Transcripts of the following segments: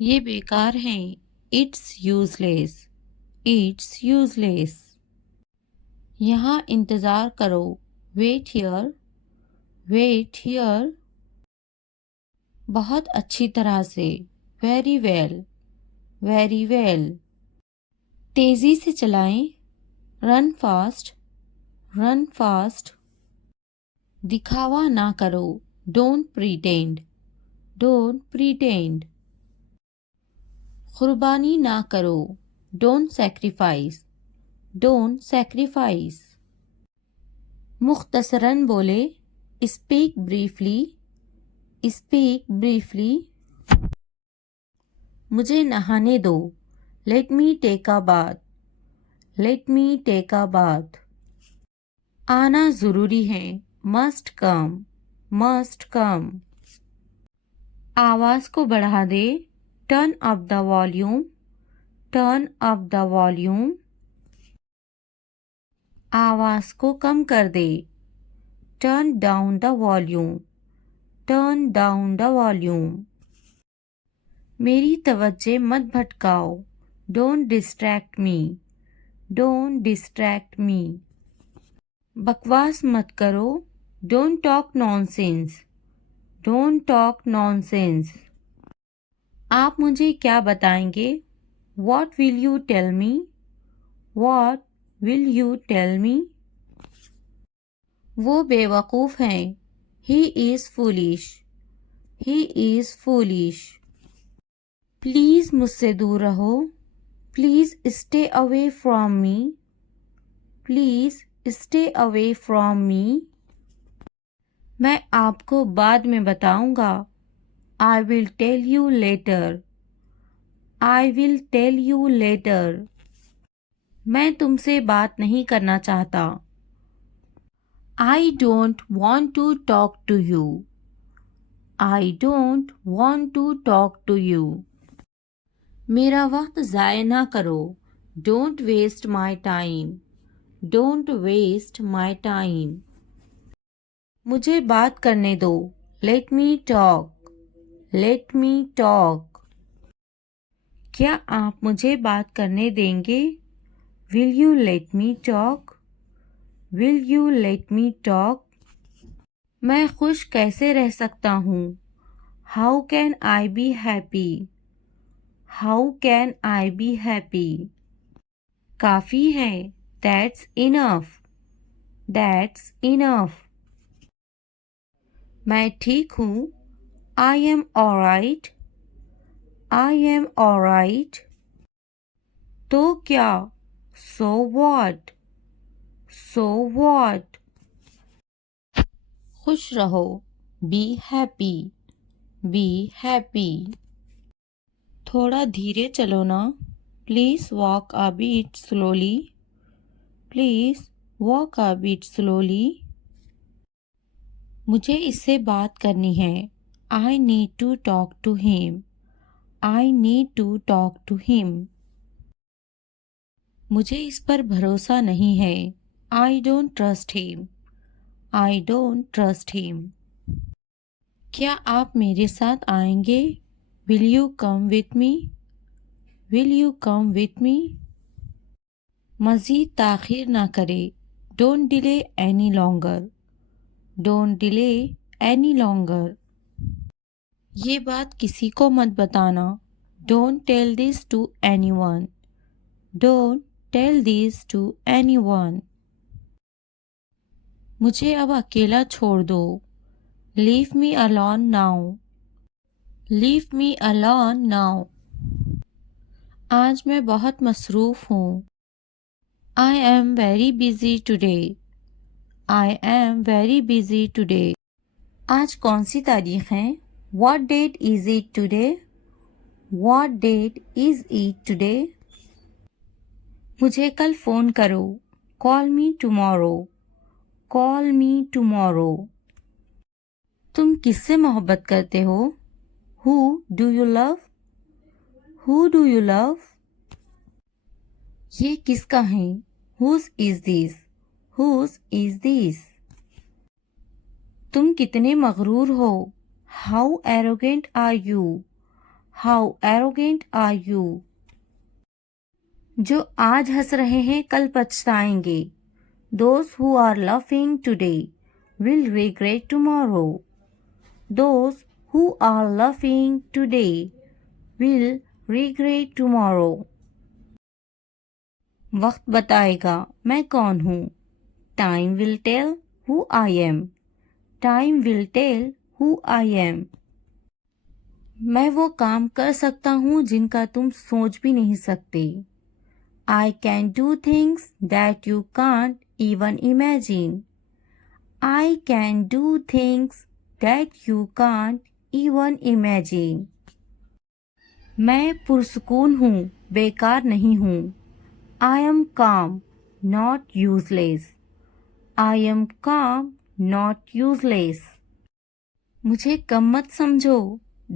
ये बेकार हैं। It's useless. It's useless. यहाँ इंतज़ार करो। Wait here. Wait here. बहुत अच्छी तरह से। Very well. Very well. तेज़ी से चलाएं। Run fast. Run fast. दिखावा ना करो। Don't pretend. Don't pretend. कुर्बानी ना करो। Don't sacrifice. Don't sacrifice. मुख्तसरन बोले। Speak briefly. Speak briefly. मुझे नहाने दो। Let me take a bath. Let me take a bath. आना ज़रूरी है। Must come. Must come. आवाज़ को बढ़ा दे। Turn up the volume. Turn up the volume. आवाज़ को कम कर दे। Turn down the volume. Turn down the volume. मेरी तवज्जो मत भटकाओ। Don't distract me. Don't distract me. बकवास मत करो। Don't talk nonsense. Don't talk nonsense. आप मुझे क्या बताएंगे? What will you tell me? What will you tell me? वो बेवकूफ़ हैं। He is foolish. He is foolish. Please मुझसे दूर रहो। Please stay away from me. Please stay away from me. मैं आपको बाद में बताऊंगा। I will tell you later. I will tell you later. मैं तुमसे बात नहीं करना चाहता। I don't want to talk to you. I don't want to talk to you. मेरा वक्त ज़ाय ना करो। Don't waste my time. Don't waste my time. मुझे बात करने दो। Let me talk. Let me talk. क्या आप मुझे बात करने देंगे? Will you let me talk? Will you let me talk? मैं खुश कैसे रह सकता हूँ? How can I be happy? How can I be happy? काफ़ी है। That's enough. That's enough. मैं ठीक हूँ। I am alright. I am alright. तो क्या? So what? So what? खुश रहो। Be happy. Be happy. थोड़ा धीरे चलो ना। Please walk a bit slowly. Please walk a bit slowly. मुझे इससे बात करनी है। I need to talk to him. I need to talk to him. मुझे इस पर भरोसा नहीं है। I don't trust him. I don't trust him. क्या आप मेरे साथ आएंगे? Will you come with me? Will you come with me? मज़ीद ताख़ीर ना करे। Don't delay any longer. Don't delay any longer. ये बात किसी को मत बताना। Don't tell this to anyone. Don't tell this to anyone. मुझे अब अकेला छोड़ दो। Leave me alone now. Leave me alone now. आज मैं बहुत मसरूफ़ हूँ। I am very busy today. I am very busy today. आज कौन सी तारीख है? What date is it today? What date is it today? मुझे कल फ़ोन करो। Call me tomorrow. Call me tomorrow. तुम किससे मोहब्बत करते हो? Who do you love? Who do you love? ये किसका है? Whose is this? Whose is this? तुम कितने मगरूर हो? How arrogant are you? How arrogant are you. जो आज हंस रहे हैं कल पछताएंगे। Those who are laughing today will regret tomorrow. Those who are laughing today will regret tomorrow. वक्त बताएगा मैं कौन हूँ। Time will tell who I am. Time will tell who I am. मैं वो काम कर सकता हूँ जिनका तुम सोच भी नहीं सकते। I can do things that you can't even imagine. I can do things that you can't even imagine. मैं पुरसुकून हूँ, बेकार नहीं हूँ। I am calm, not useless. I am calm, not useless. मुझे कम मत समझो।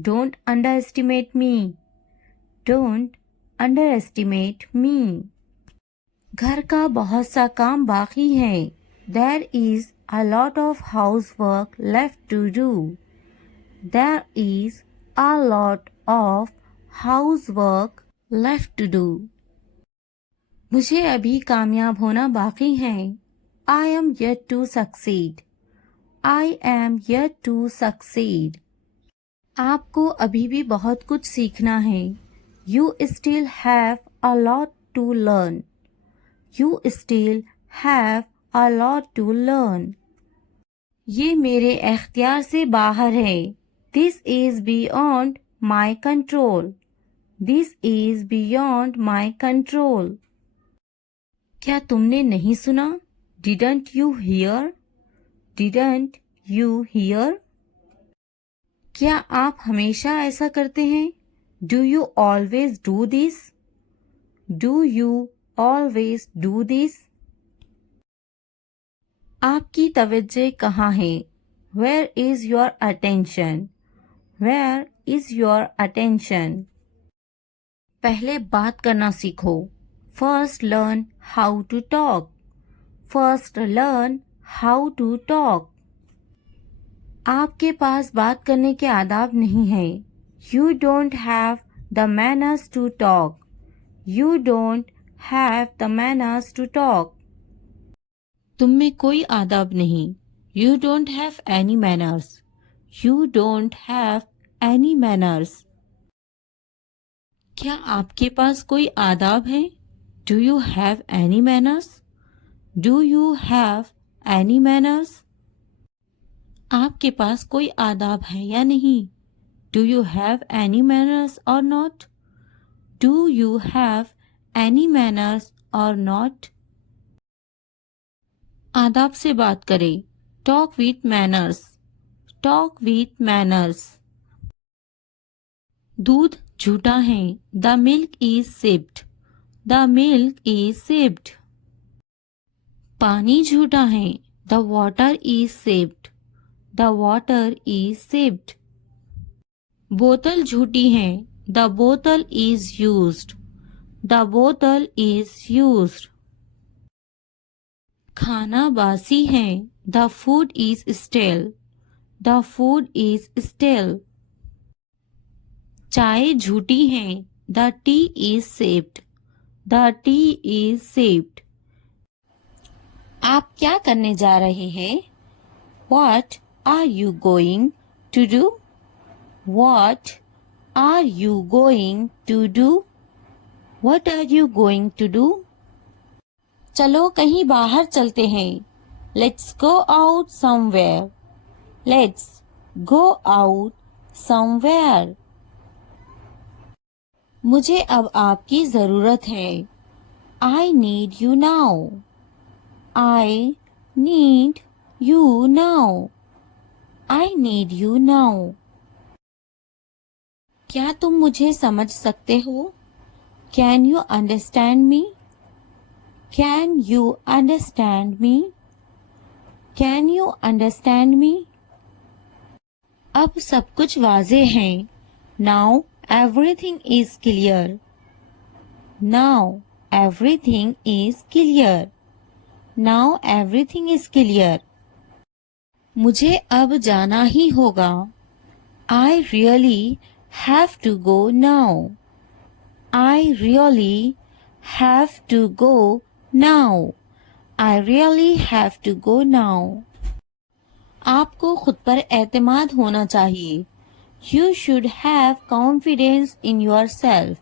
Don't underestimate me. Don't underestimate me. घर का बहुत सा काम बाकी है। There is a lot of housework left to do. There is a lot of housework left to do. मुझे अभी कामयाब होना बाकी है। I am yet to succeed. I am yet to succeed. आपको अभी भी बहुत कुछ सीखना है। You still have a lot to learn. You still have a lot to learn. ये मेरे इख्तियार से बाहर है। This is beyond my control. This is beyond my control. क्या तुमने नहीं सुना? Didn't you hear? Didn't you hear? क्या आप हमेशा ऐसा करते हैं? Do you always do this? Do you always do this? आपकी तवज्जो कहाँ है? Where is your attention? Where is your attention? पहले बात करना सीखो। First learn how to talk. First learn how to talk. आपके पास बात करने के आदाब नहीं है। You don't have the manners to talk. You don't have the manners to talk. तुम में कोई आदाब नहीं। You don't have any manners. You don't have any manners. क्या आपके पास कोई आदाब है? Do you have any manners? Do you have any manners? आपके पास कोई आदाब है या नहीं? Do you have any manners or not? Do you have any manners or not? आदाब से बात करें। Talk with manners. Talk with manners. दूध झूठा है। The milk is sipped. The milk is sipped. पानी झूठा है। The water is sipped. The water is sipped. बोतल झूठी है। The bottle is used. The bottle is used. खाना बासी है। The food is stale. The food is stale. चाय झूठी है। The tea is sipped. The tea is sipped. आप क्या करने जा रहे हैं? What are you going to do? What are you going to do? What are you going to do? चलो कहीं बाहर चलते हैं। Let's go out somewhere. Let's go out somewhere. मुझे अब आपकी ज़रूरत है। I need you now. I need you now. I need you now. क्या तुम मुझे समझ सकते हो? Can you understand me? Can you understand me? Can you understand me? अब सब कुछ वाज़े है। Now everything is clear. Now everything is clear. Now everything is clear. मुझे अब जाना ही होगा। I really have to go now. I really have to go now. I really have to go now. आपको खुद पर एतमाद होना चाहिए. You should have confidence in yourself.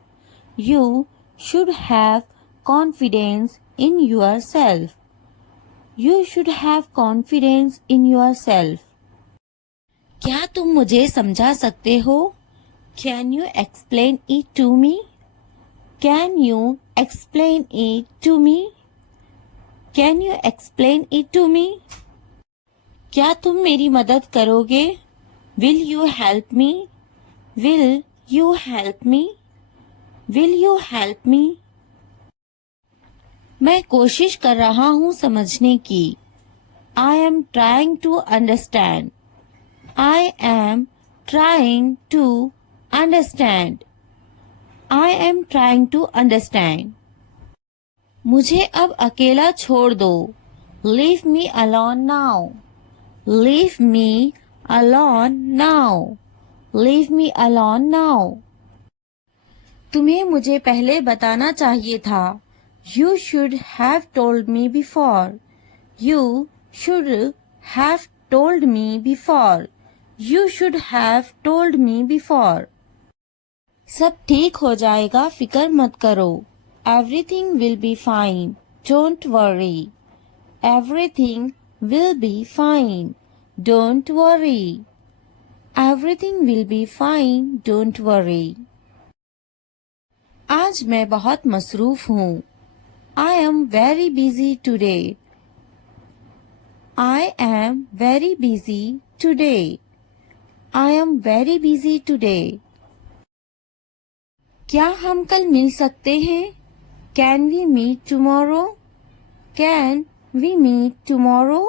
You should have confidence in yourself. You should have confidence in yourself. क्या तुम मुझे समझा सकते हो? Can you explain it to me? Can you explain it to me? Can you explain it to me? क्या तुम मेरी मदद करोगे? Will you help me? Will you help me? Will you help me? मैं कोशिश कर रहा हूँ समझने की. I am trying to understand. I am trying to understand. I am trying to understand. मुझे अब अकेला छोड़ दो. Leave me alone now. Leave me alone now. Leave me alone now. तुम्हें मुझे पहले बताना चाहिए था. You should have told me before. You should have told me before. You should have told me before. सब ठीक हो जाएगा, फिक्र मत करो. Everything will be fine. Don't worry. Everything will be fine. Don't worry. Everything will be fine. Don't worry. आज मैं बहुत मसरूफ हूँ. I am very busy today. I am very busy today. I am very busy today. क्या हम कल मिल सकते हैं? Can we meet tomorrow? Can we meet tomorrow?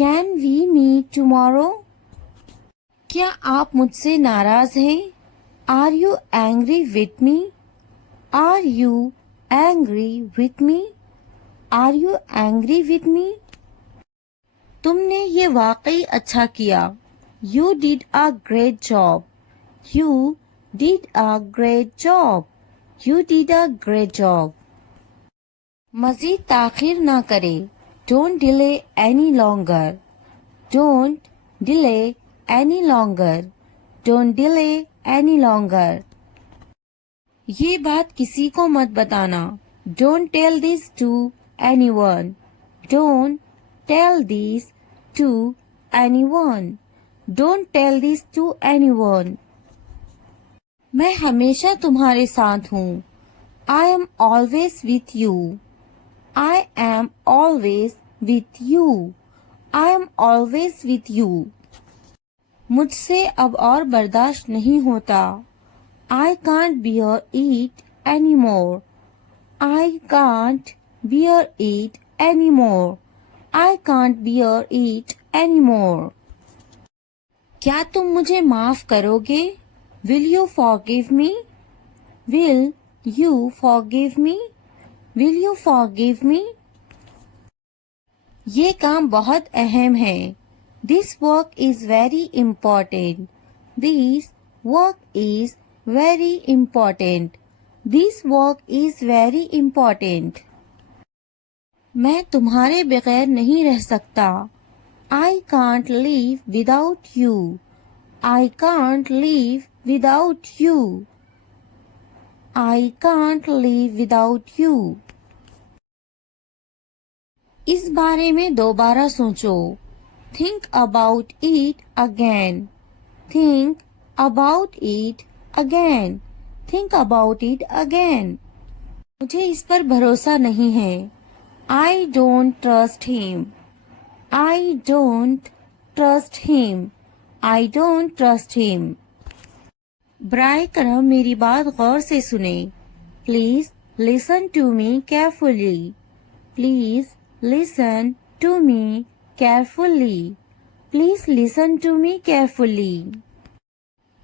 Can we meet tomorrow? क्या आप मुझसे नाराज हैं? Are you angry with me? Are you angry with me? Are you angry with me? तुमने ये वाकई अच्छा किया. You did a great job. You did a great job. You did a great job. मज़ीद ताख़ीर ना करें. Don't delay any longer. Don't delay any longer. Don't delay any longer. ये बात किसी को मत बताना. Don't tell this to anyone. Don't tell this to anyone. Don't tell this to anyone. मैं हमेशा तुम्हारे साथ हूँ. I am always with you. I am always with you. I am always with you. मुझसे अब और बर्दाश्त नहीं होता. I can't bear it anymore. I can't bear it anymore. I can't bear it anymore. क्या तुम मुझे माफ करोगे? Will you forgive me? Will you forgive me? Will you forgive me? ये काम बहुत अहम है. This work is very important. This work is very important. This work is very important. मैं तुम्हारे बगैर नहीं रह सकता. I can't live without you. I can't live without you. I can't live without you. इस बारे में दोबारा सोचो. Think about it again. Think about it again. Think about it again. मुझे इस पर भरोसा नहीं है. I don't trust him. I don't trust him. I don't trust him. बराए करम मेरी बात गौर से सुने. Please listen to me carefully. Please listen to me carefully. Please listen to me carefully.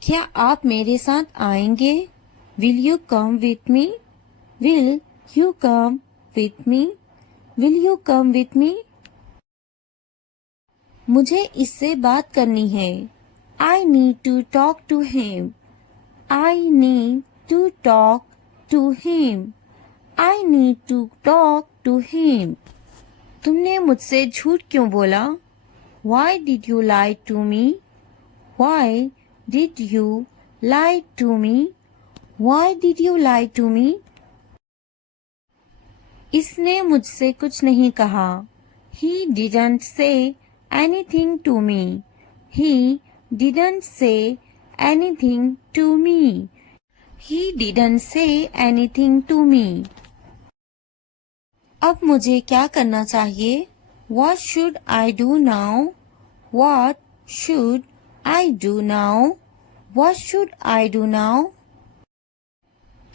क्या आप मेरे साथ आएंगे? Will you come with me? Will you come with me? Will you come with me? मुझे इससे बात करनी है. I need to talk to him. I need to talk to him. I need to talk to him. तुमने मुझसे झूठ क्यों बोला? Why did you lie to me? Why did you lie to me? Why did you lie to me? इसने मुझसे कुछ नहीं कहा. He didn't say anything to me. He didn't say anything to me. He didn't say anything to me. अब मुझे क्या करना चाहिए? What should I do now? What should I do now? What should I do now?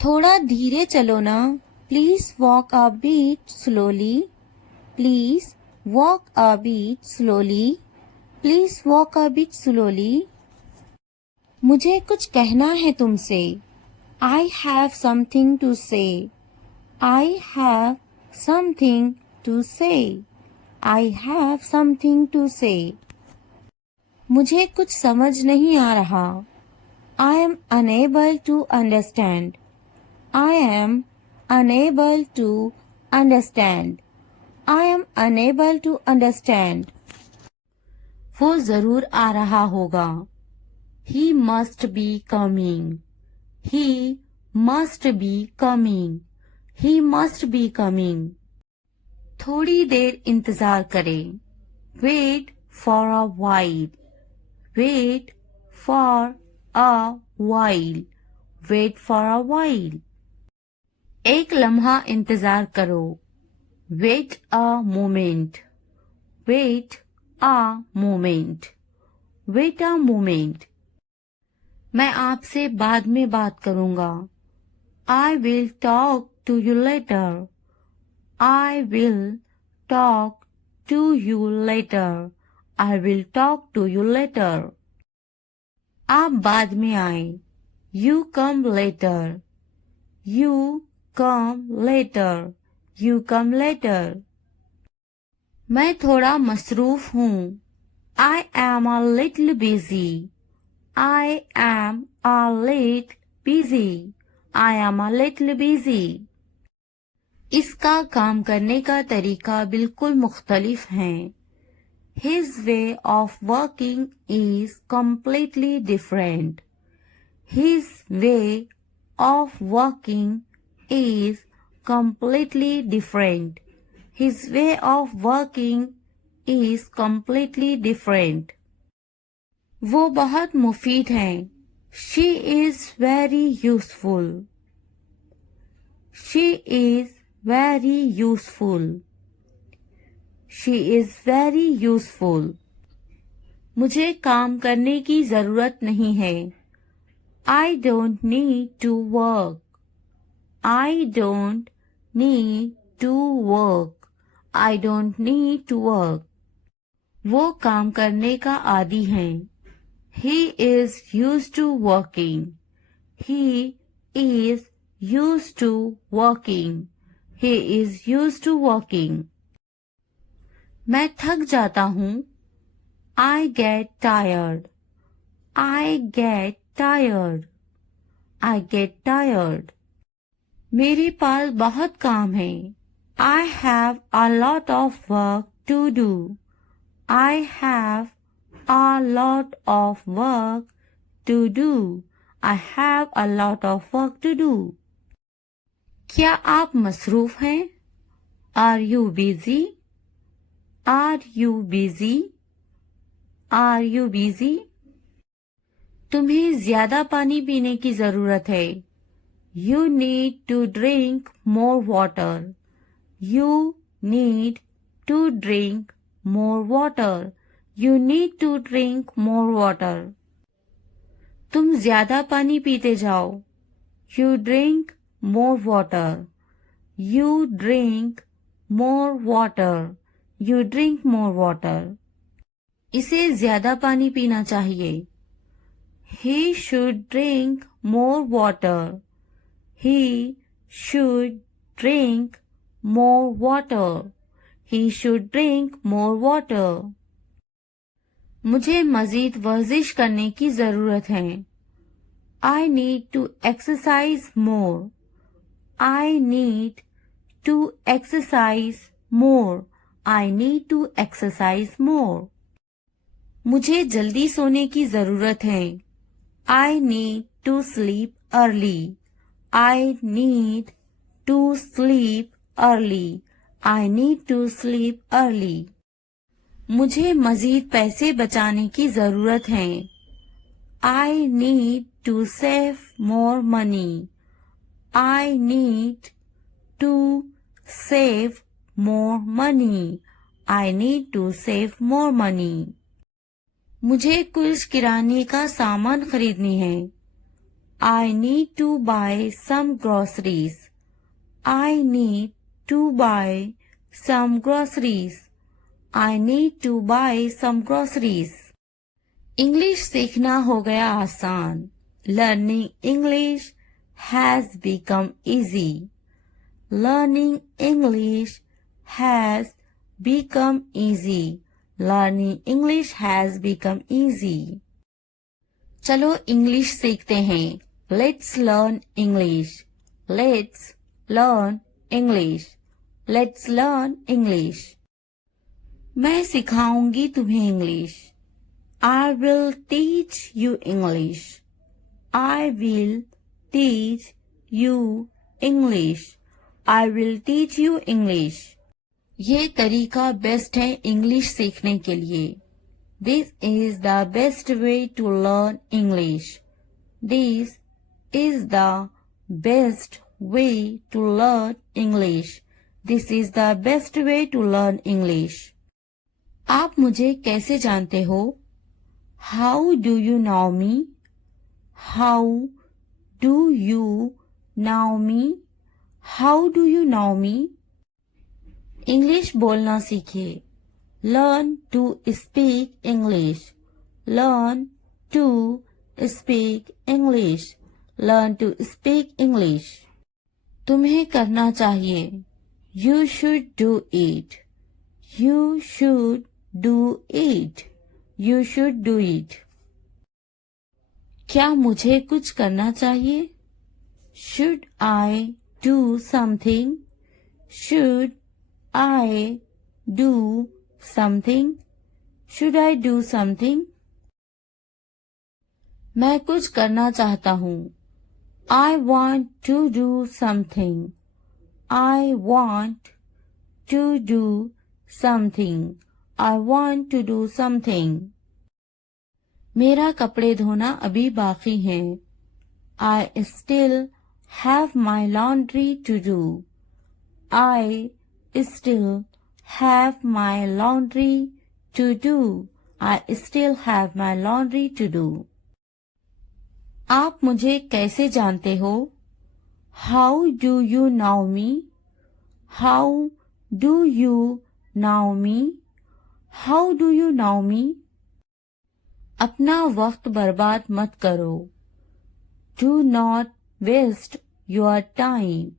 थोड़ा धीरे चलो ना. Please walk a bit slowly. Please walk a bit slowly. Please walk a bit slowly. मुझे कुछ कहना है तुमसे. I have something to say. I have something to say. I have something to say. मुझे कुछ समझ नहीं आ रहा. I am unable to understand. I am unable to understand. I am unable to understand. वो जरूर आ रहा होगा. He must be coming. He must be coming. He must be coming. थोड़ी देर इंतजार करें. Wait for a while. Wait for a while. Wait for a while. एक लम्हा इंतजार करो. Wait a moment. Wait a moment. Wait a moment. मैं आपसे बाद में बात करूंगा. I will talk to you later. I will talk to you later. I will talk to you later. आप बाद में आए. You come later. You come later. You come later. मैं थोड़ा मसरूफ हूँ. I am a little busy. I am a little busy. I am a little busy. इसका काम करने का तरीका बिल्कुल मुख्तलिफ है. His way of working is completely different. His way of working is completely different. His way of working is completely different. वो बहुत मुफीद हैं. She is very useful. She is very useful. She is very useful. मुझे काम करने की जरूरत नहीं है. I don't need to work. I don't need to work. I don't need to work. वो काम करने का आदी हैं. He is used to working. He is used to working. He is used to working. मैं थक जाता हूँ. I get tired. I get tired. I get tired. मेरे पास बहुत काम है. I have a lot of work to do. I have a lot of work to do. I have a lot of work to do. क्या आप मसरूफ हैं? Are you busy? Are you busy? Are you busy? तुम्हें ज्यादा पानी पीने की जरूरत है. You need to drink more water. You need to drink more water. You need to drink more water. तुम ज्यादा पानी पीते जाओ. You drink more water. You drink more water. You drink more water. इसे ज्यादा पानी पीना चाहिए. He should drink more water. He should drink more water. He should drink more water. मुझे मजीद वर्जिश करने की जरूरत है. I need to exercise more. I need to exercise more. I need to exercise more. मुझे जल्दी सोने की जरूरत है. I need to sleep early. I need to sleep early. I need to sleep early. मुझे मजीद पैसे बचाने की जरूरत है. I need to save more money. I need to save more money. I need to save more money. मुझे कुछ किराने का सामान खरीदनी है. I need to buy some groceries. I need to buy some groceries. I need to buy some groceries. English सीखना हो गया आसान. Learning English has become easy. Learning English has become easy. Learning English has become easy. चलो English सीखते हैं. Let's learn English. Let's learn English. Let's learn English. मैं सिखाऊंगी तुम्हें English. I will teach you English. I will teach you English. I will teach you English. ये तरीका best है English सीखने के लिए. This is the best way to learn English. This is the best way to learn English. This is the best way to learn English. आप मुझे कैसे जानते हो? How do you know me? How do you know me? How do you know me? English बोलना सीखिए. Learn to speak English. Learn to speak English. Learn to speak English. तुम्हें करना चाहिए. You should do it. You should do it. You should do it. क्या मुझे कुछ करना चाहिए? Should I do something? Should I do something? Should I do something? मैं कुछ करना चाहता हूँ. I want to do something. I want to do something. I want to do something. मेरा कपड़े धोना अभी बाकी है. I still have my laundry to do. I still have my laundry to do. I still have my laundry to do. आप मुझे कैसे जानते हो? How do you know me? How do you know me? How do you know me? अपना वक्त बर्बाद मत करो. Do not waste your time.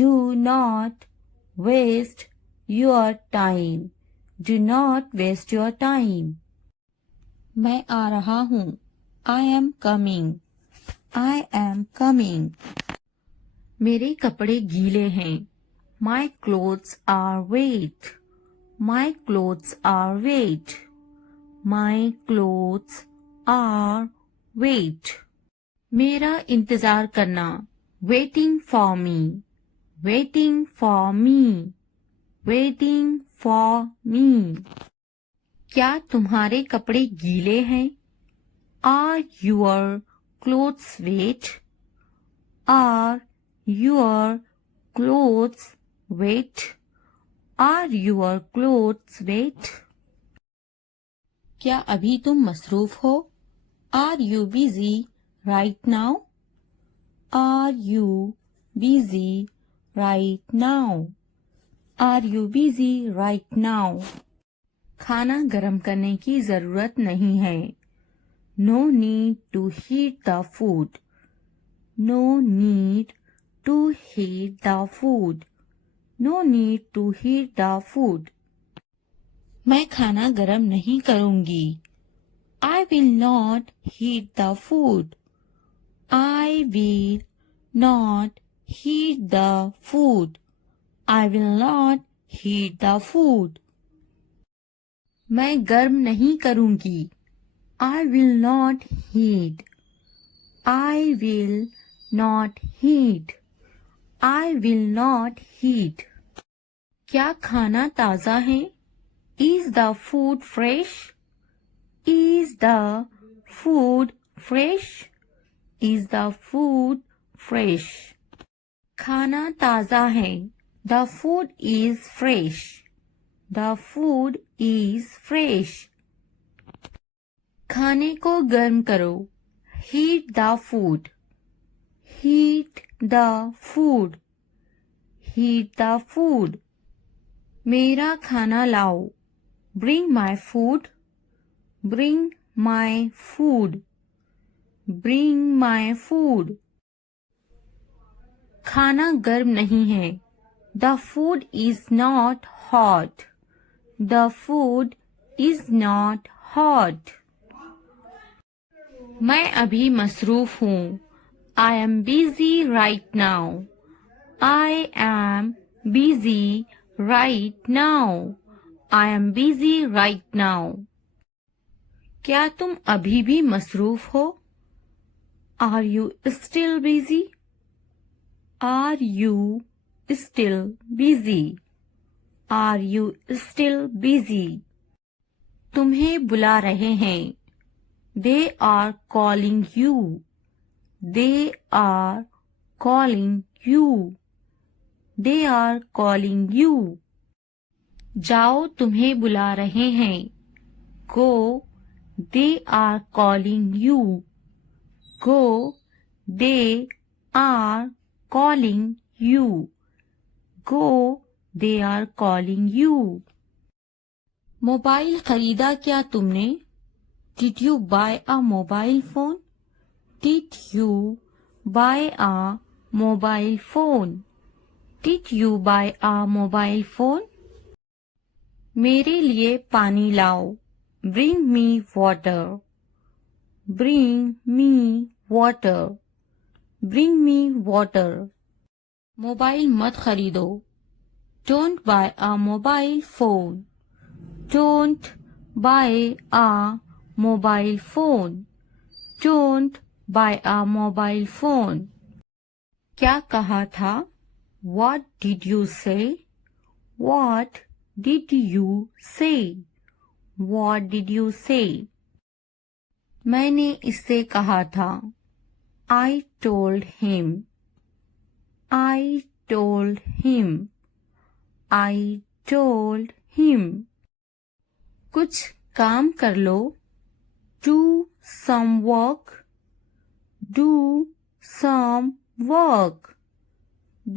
Do not waste your time. Do not waste your time. मैं आ रहा हूँ. I am coming. I am coming. मेरे कपड़े गीले हैं. My clothes are wet. My clothes are wet. My clothes are wet. मेरा इंतजार करना. Waiting for me. Waiting for me. Waiting for me. क्या तुम्हारे कपड़े गीले हैं? Are your clothes wet? Are your clothes wet? Are your clothes wet? क्या अभी तुम मसरूफ हो? Are you busy right now? Are you busy right now? Are you busy right now? खाना गरम करने की जरूरत नहीं है. No need to heat the food. No need to heat the food. No need to heat the food. मैं खाना गरम नहीं करूंगी. I will not heat the food. I will not heat the food. I will not heat the food. मैं गर्म नहीं करूंगी. I will not heat. I will not heat. I will not heat. क्या खाना ताज़ा है? Is the food fresh? Is the food fresh? Is the food fresh? खाना ताज़ा है. The food is fresh. The food is fresh. खाने को गर्म करो. Heat the food. Heat the food. Heat the food. मेरा खाना लाओ. Bring my food. Bring my food. Bring my food. खाना गर्म नहीं है. The food is not hot. The food is not hot. मैं अभी मसरूफ हूँ. I am busy right now. I am busy right now. I am busy right now. क्या तुम अभी भी मसरूफ हो? Are you still busy? Are you still busy? Are you still busy? तुम्हें बुला रहे हैं. They are calling you. They are calling you. They are calling you. जाओ तुम्हें बुला रहे हैं. Go. They are calling you. Go. They are calling you. Go. They are calling you. Mobile खरीदा क्या तुमने? Did you buy a mobile phone? Did you buy a mobile phone? Did you buy a mobile phone? मेरे लिए पानी लाओ. Bring me water. Bring me water. Bring me water. Mobile मत खरीदो. Don't buy a mobile phone. Don't buy a mobile phone. Don't buy a mobile phone. क्या कहा था? What did you say? What did you say? What did you say? मैंने इससे कहा था. I told him. I told him. I told him. कुछ काम कर लो. Do some work. Do some work.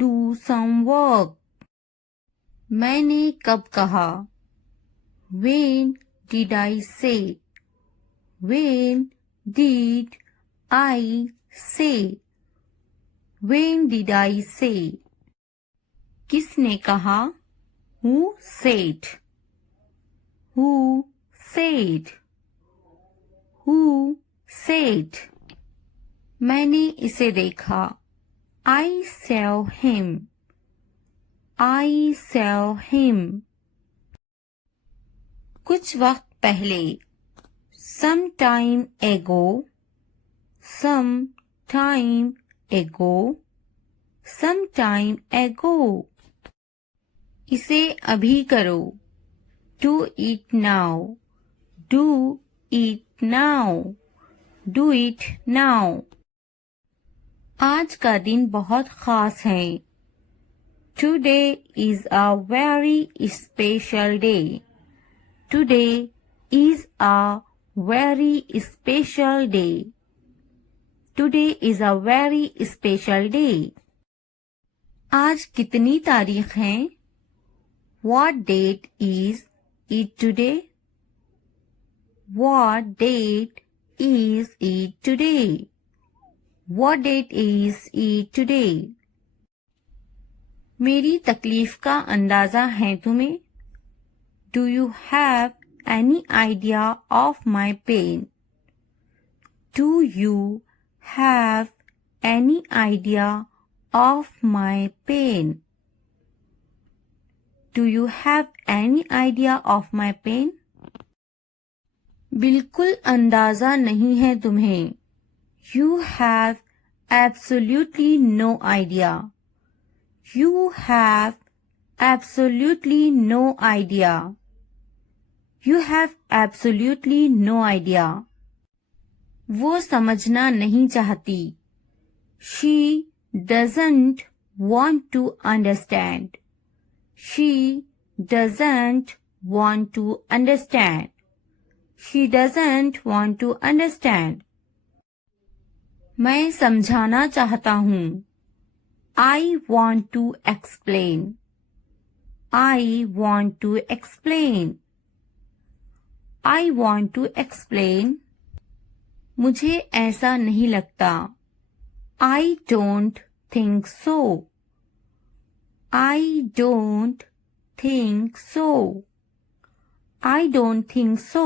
Do some work. मैंने कब कहा? When did I say? When did I say? When did I say? किसने कहा? Who said? Who said? Who said? मैंने इसे देखा. I saw him. I saw him. कुछ वक्त पहले. Some time ago. Some time ago. Some time ago. इसे अभी करो. Do it now. Do it now. Do it now. आज का दिन बहुत खास है. Today is a very special day. Today is a very special day. Today is a very special day. आज कितनी तारीख है? What date is it today? What date is it today? What date is it today? मेरी तकलीफ का अंदाजा है तुम्हें? Do you have any idea of my pain? Do you have any idea of my pain? Do you have any idea of my pain? बिल्कुल अंदाजा नहीं है तुम्हें. You have absolutely no idea. You have absolutely no idea. You have absolutely no idea. वो समझना नहीं चाहती. She doesn't want to understand. She doesn't want to understand. She doesn't want to understand. मैं समझाना चाहता हूँ. I want to explain. I want to explain. I want to explain. मुझे ऐसा नहीं लगता. I don't think so. I don't think so. I don't think so.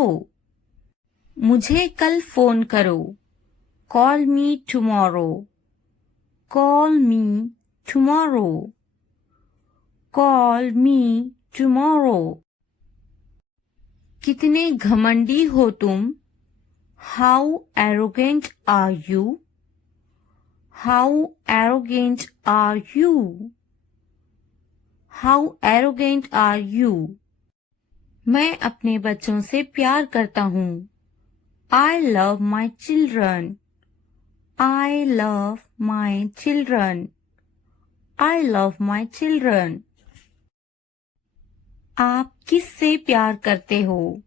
मुझे कल फोन करो. Call me tomorrow. Call me tomorrow. Call me tomorrow. कितने घमंडी हो तुम. How arrogant are you? How arrogant are you? How arrogant are you? मैं अपने बच्चों से प्यार करता हूँ. I love my children. I love my children. I love my children. आप किससे प्यार करते हो?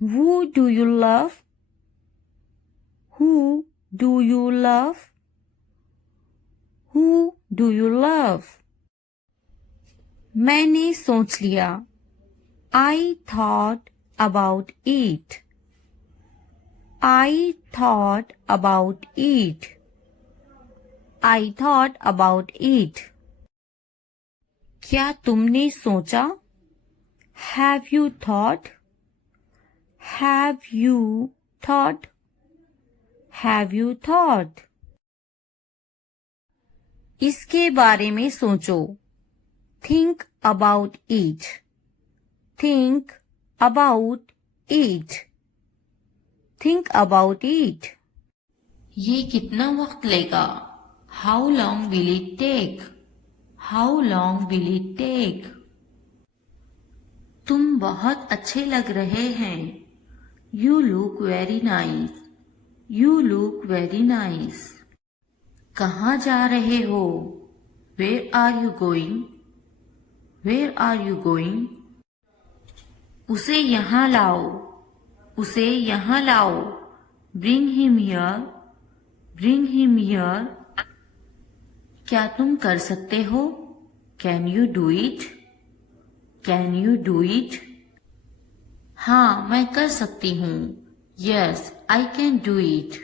Who do you love? Who do you love? Who do you love? मैंने सोच लिया. I thought about it. I thought about it. I thought about it. क्या तुमने सोचा? Have you thought? Have you thought? Have you thought? इसके बारे में सोचो. Think about it. Think about it. Think about it. ये कितना वक्त लेगा? How long will it take? How long will it take? तुम बहुत अच्छे लग रहे हैं. You look very nice. You look very nice. कहाँ जा रहे हो? Where are you going? Where are you going? उसे यहाँ लाओ. उसे यहाँ लाओ. Bring him here. Bring him here. क्या तुम कर सकते हो? Can you do it? Can you do it? हाँ, मैं कर सकती हूँ. Yes, I can do it.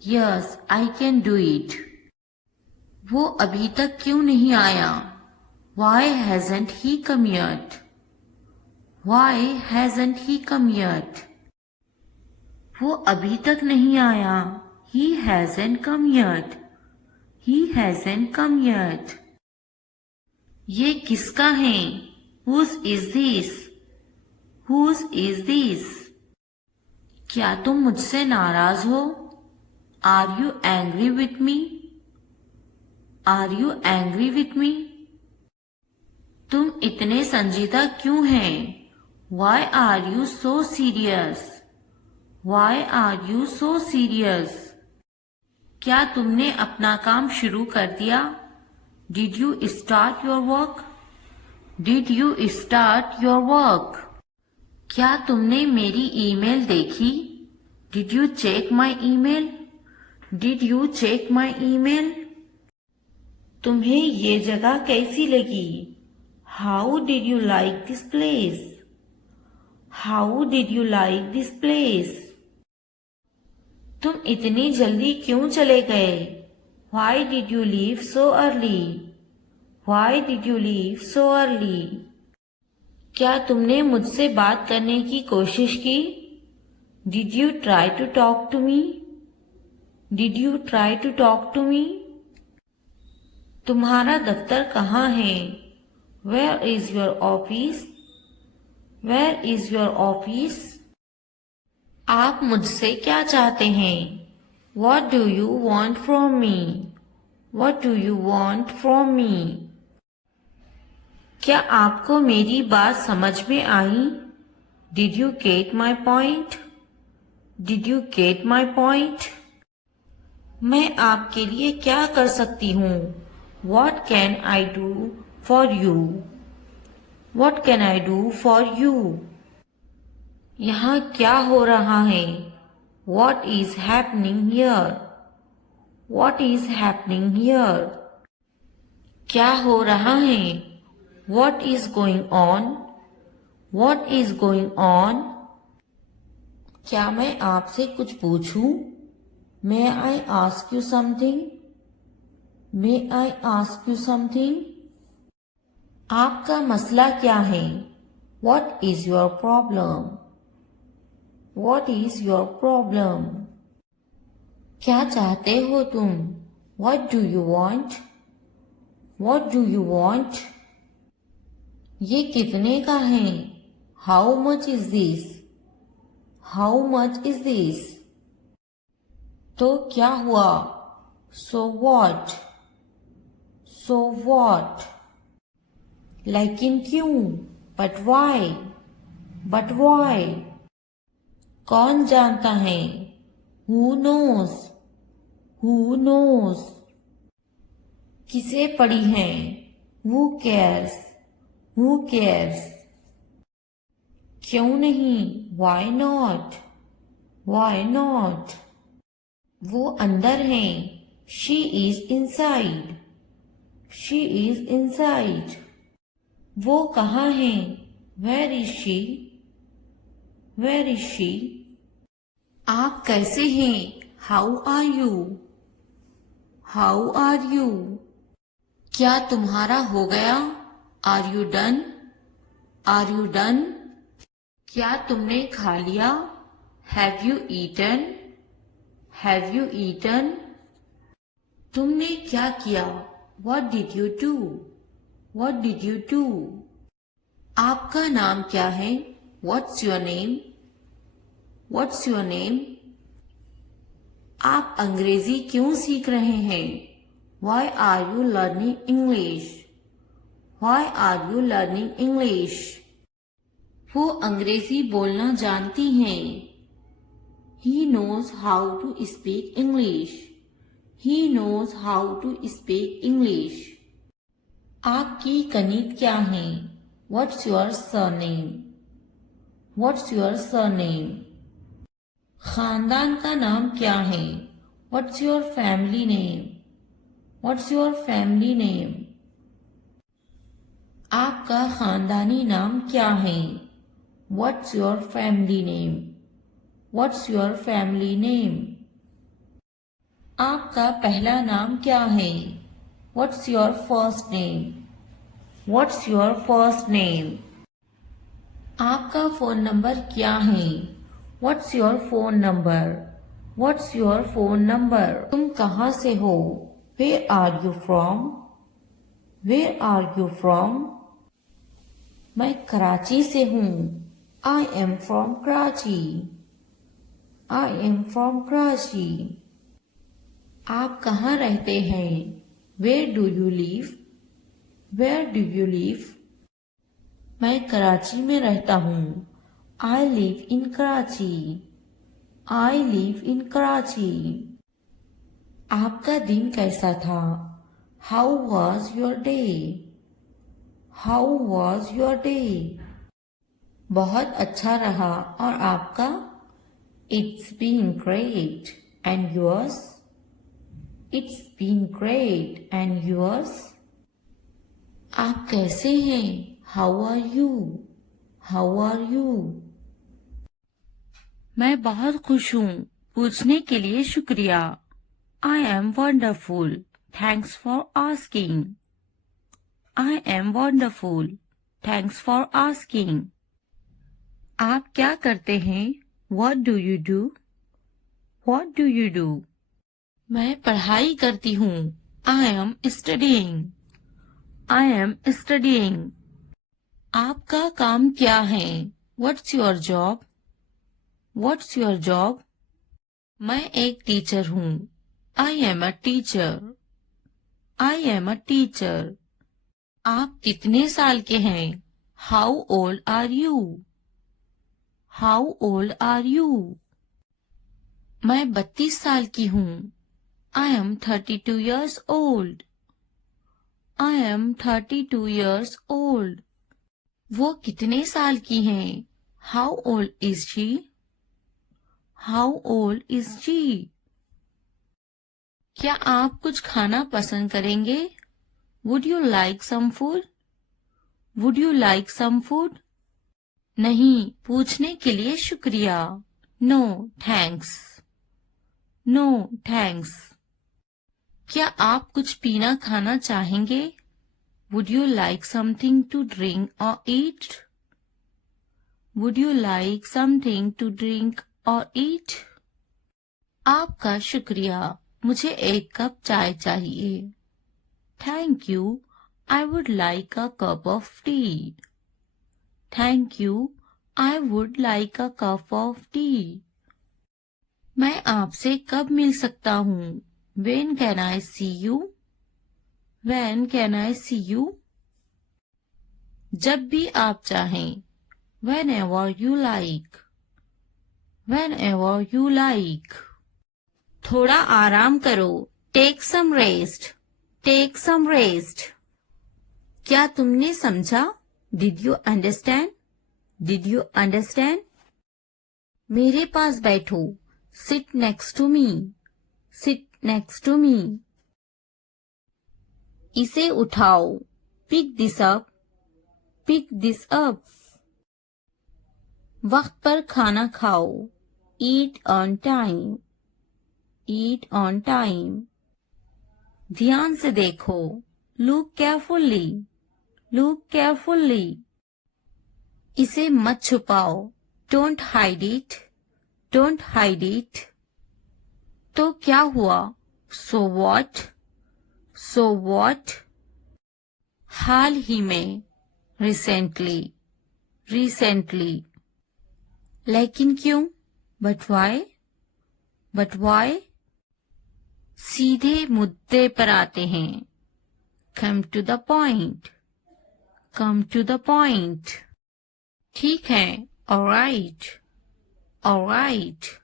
Yes, I can do it. वो अभी तक क्यों नहीं आया? Why hasn't he come yet? Why hasn't he come yet? वो अभी तक नहीं आया. He hasn't come yet. He hasn't come yet. ये किसका है? Whose is this? Whose is this? क्या तुम मुझसे नाराज हो? Are you angry with me? Are you angry with me? तुम इतने संजीदा क्यों हैं? Why are you so serious? Why are you so serious? क्या तुमने अपना काम शुरू कर दिया? Did you start your work? Did you start your work? क्या तुमने मेरी ईमेल देखी? Did you check my email? Did you check my email? तुम्हें ये जगह कैसी लगी? How did you like this place? How did you like this place? तुम इतनी जल्दी क्यों चले गए? Why did you leave so early? Why did you leave so early? क्या तुमने मुझसे बात करने की कोशिश की? Did you try to talk to me? Did you try to talk to me? तुम्हारा दफ्तर कहाँ है? Where is your office? Where is your office? आप मुझसे क्या चाहते हैं? What do you want from me? What do you want from me? क्या आपको मेरी बात समझ में आई? Did you get my point? Did you get my point? मैं आपके लिए क्या कर सकती हूँ? What can I do for you? What can I do for you? यहाँ क्या हो रहा है? What is happening here? What is happening here? क्या हो रहा है? What is going on? What is going on? क्या मैं आपसे कुछ पूछूं? May I ask you something? May I ask you something? आपका मसला क्या है? What is your problem? What is your problem? क्या चाहते हो तुम? What do you want? What do you want? ये कितने का है? How much is this? How much is this? तो क्या हुआ? So what? So what? लेकिन क्यों? But why? But why? कौन जानता है? Who knows? Who knows? किसे पड़ी है? Who cares? Who cares? क्यों नहीं? Why not? Why not? वो अंदर है. She is inside. She is inside. वो कहाँ है? Where is she? Where is she? आप कैसे हैं? How are you? How are you? क्या तुम्हारा हो गया? Are you done? Are you done? क्या तुमने खा लिया? Have you eaten? Have you eaten? तुमने क्या किया? What did you do? What did you do? आपका नाम क्या है? What's your name? What's your name? आप अंग्रेजी क्यों सीख रहे हैं? Why are you learning English? Why are you learning English? वो अंग्रेजी बोलना जानती हैं. He knows how to speak English. He knows how to speak English. आपकी कनीत क्या है? What's your surname? What's your surname? खानदान का नाम क्या है? What's your family name? What's your family name? आपका खानदानी नाम क्या है? What's your family name? What's your family name? आपका पहला नाम क्या है? What's your first name? What's your first name? आपका फोन नंबर क्या है? What's your phone number? What's your phone number? तुम कहाँ से हो? Where are you from? Where are you from? मैं कराची से हूँ. I am from Karachi. I am from Karachi. आप कहाँ रहते हैं? Where do you live? Where do you live? मैं कराची में रहता हूँ. I live in Karachi. I live in Karachi. आपका दिन कैसा था? How was your day? How was your day? बहुत अच्छा रहा. और आपका? It's been great. And yours? It's been great. And yours? आप कैसे हैं? How are you? How are you? मैं बहुत खुश हूँ. पूछने के लिए शुक्रिया. I am wonderful. Thanks for asking. I am wonderful. Thanks for asking. आप क्या करते हैं? What do you do? What do you do? मैं पढ़ाई करती हूँ। I am studying. I am studying. आपका काम क्या है? What's your job? What's your job? मैं एक टीचर हूँ। I am a teacher. I am a teacher. आप कितने साल के हैं? How old are you? How old are you? मैं 32 साल की हूँ। I am 32 years old. I am 32 years old. वो कितने साल की हैं? How old is she? How old is she? क्या आप कुछ खाना पसंद करेंगे? Would you like some food? Would you like some food? नहीं, पूछने के लिए शुक्रिया। No thanks. No thanks. क्या आप कुछ पीना खाना चाहेंगे? Would you like something to drink or eat? Would you like something to drink or eat? आपका शुक्रिया, मुझे एक कप चाय चाहिए। Thank you, I would like a cup of tea. Thank you, I would like a cup of T. मैं आपसे कब मिल सकता हूँ? When can I see you? When can I see you? जब भी आप चाहें। Whenever you like. Whenever you like. थोड़ा आराम करो। Take some rest. Take some rest. क्या तुमने समझा? Did you understand? Did you understand? मेरे पास बैठो। Sit next to me. Sit next to me. इसे उठाओ। Pick this up. Pick this up. वक्त पर खाना खाओ। Eat on time. Eat on time. ध्यान से देखो। Look carefully. Look carefully. इसे मत छुपाओ। Don't hide it. Don't hide it. तो क्या हुआ? So what? So what? हाल ही में। Recently. Recently. लेकिन क्यों? But why? But why? सीधे मुद्दे पर आते हैं। Come to the point. Come to the point. ठीक है। Alright. Alright.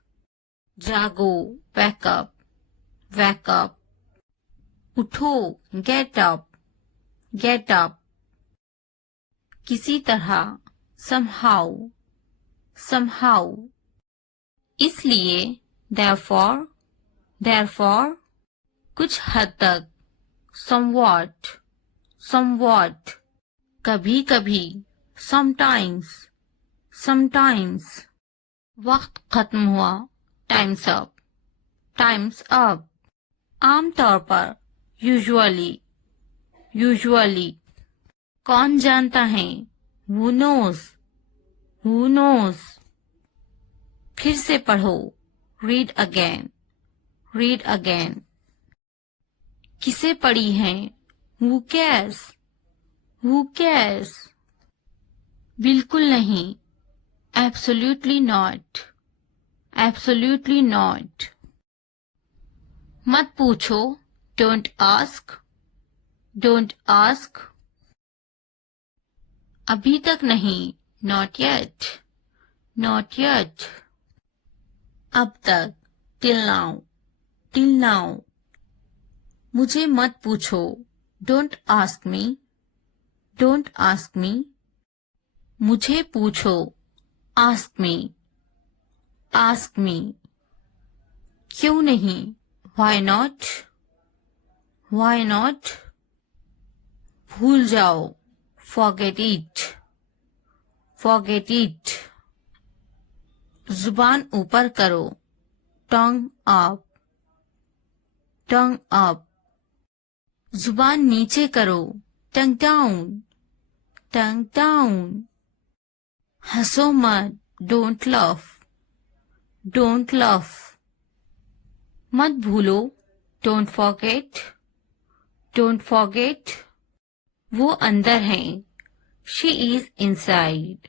जागो। Wake up. Wake up. उठो। Get up. Get up. किसी तरह। Somehow. Somehow. इसलिए। Therefore. Therefore. कुछ हद तक। Somewhat. Somewhat. कभी कभी। Sometimes. Sometimes. वक्त खत्म हुआ। Time's up. Time's up. आमतौर पर। Usually. Usually. कौन जानता है? Who knows? Who knows? फिर से पढ़ो। Read again. Read again. किसे पढ़ी है? Who cares? Who cares? बिल्कुल नहीं। Absolutely not. Absolutely not. मत पूछो। Don't ask. Don't ask. अभी तक नहीं। Not yet. Not yet. अब तक। Till now. Till now. मुझे मत पूछो। Don't ask me. Don't ask me. मुझे पूछो। Ask me. Ask me. क्यों नहीं? Why not? Why not? भूल जाओ। Forget it. Forget it. जुबान ऊपर करो। Tongue up. Tongue up. जुबान नीचे करो। Tongue down. Tongue down. हंसो मत। Don't laugh. Don't laugh. मत भूलो। Don't forget, don't forget. वो अंदर हैं, she is inside,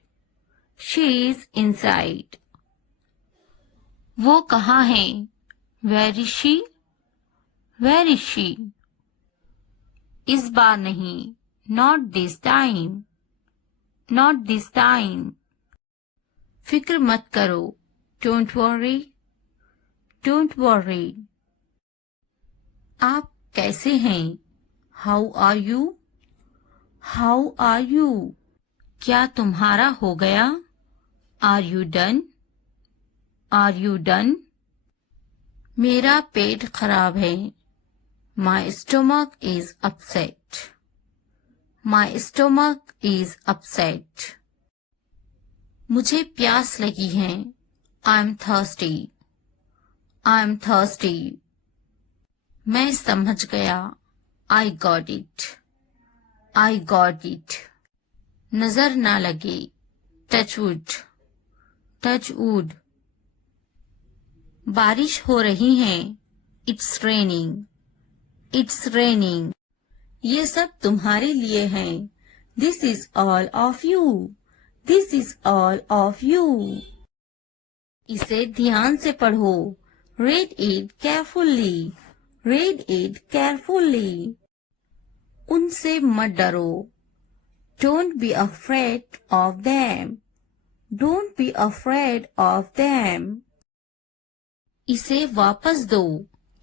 she is inside. वो कहाँ हैं, where is she, where is she. इस बार नहीं, not this time, not this time. फिक्र मत करो, डोंट वरी, डोंट वरी। आप कैसे हैं, how are you, how are you. क्या तुम्हारा हो गया, are you done, are you done. मेरा पेट खराब है, my stomach is upset, my stomach is upset. मुझे प्यास लगी है, I am thirsty, I am thirsty. मैं समझ गया, I got it, I got it. नजर ना लगे, टच वुड, टच वुड। बारिश हो रही है, इट्स रेनिंग, इट्स रेनिंग। ये सब तुम्हारे लिए है, this is all of you, this is all of you. इसे ध्यान से पढ़ो, read it carefully, read it carefully. उनसे मत डरो, don't be afraid of them, don't be afraid of them. इसे वापस दो,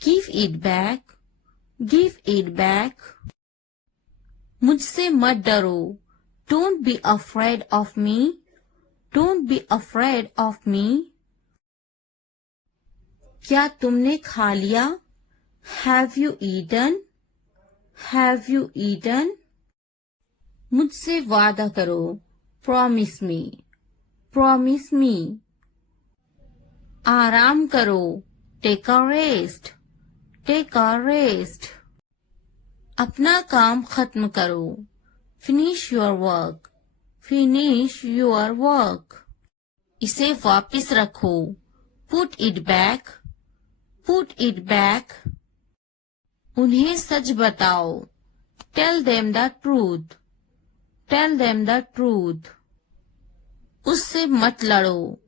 give it back, give it back. मुझसे मत डरो, don't be afraid of me, don't be afraid of me. क्या तुमने खा लिया, have you eaten, have you eaten. मुझसे वादा करो, प्रॉमिस मी, प्रॉमिस मी। आराम करो, take a rest, take a rest. अपना काम खत्म करो, finish your work, finish your work. इसे वापस रखो, put it back, put it back. उन्हें सच बताओ, tell them the truth, tell them the truth. उससे मत लड़ो,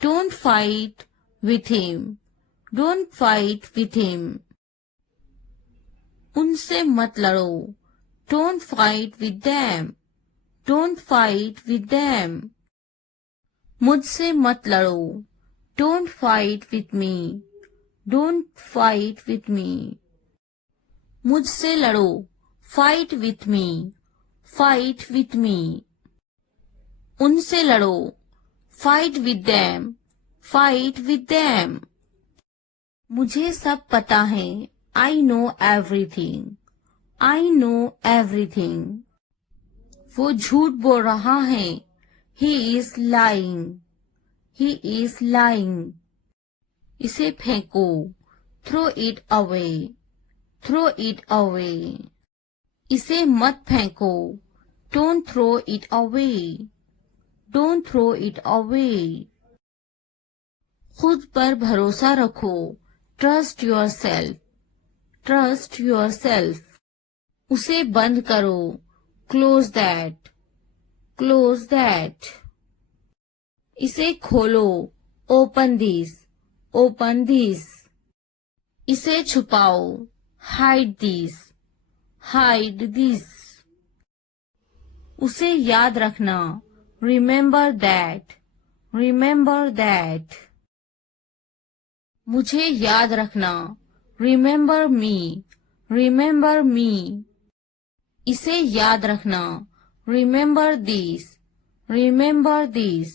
don't fight with him, don't fight with him. उनसे मत लड़ो, don't fight with them, don't fight with them. मुझसे मत लड़ो, don't fight with me, don't fight with me. मुझसे लड़ो, fight with me, fight with me. उनसे लड़ो, fight with them, fight with them. मुझे सब पता है, I know everything, I know everything. वो झूठ बोल रहा है, he is lying, he is lying. इसे फेंको, throw it away, throw it away. इसे मत फेंको, don't throw it away, don't throw it away. खुद पर भरोसा रखो, trust yourself, trust yourself. उसे बंद करो, क्लोज दैट, क्लोज दैट। इसे खोलो, ओपन दिस, ओपन दिस। इसे छुपाओ, हाइड दिस, हाइड दिस। उसे याद रखना, रिमेंबर दैट, रिमेंबर दैट। मुझे याद रखना, रिमेंबर मी, रिमेंबर मी। इसे याद रखना, रिमेंबर दिस, रिमेंबर दिस।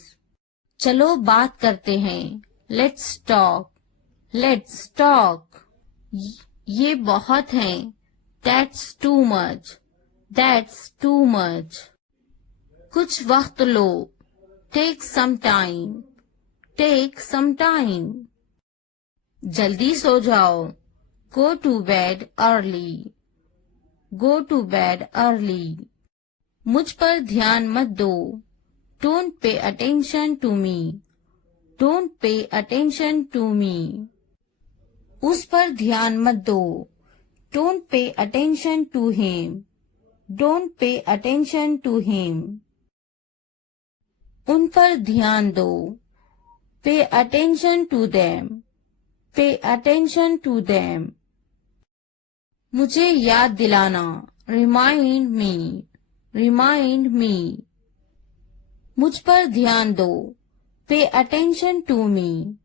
चलो बात करते हैं, लेट्स टॉक, लेट्स टॉक। ये बहुत है, that's too much, that's too much. कुछ वक्त लो, take some time, take some time. जल्दी सो जाओ, go to bed early, go to bed early. मुझ पर ध्यान मत दो, don't pay attention to me, don't pay attention to me. उस पर ध्यान मत दो, Don't pay attention to him. Don't pay attention to him. उन पर ध्यान दो. Pay attention to them. Pay attention to them. मुझे याद दिलाना. Remind me. Remind me. मुझ पर ध्यान दो. Pay attention to me.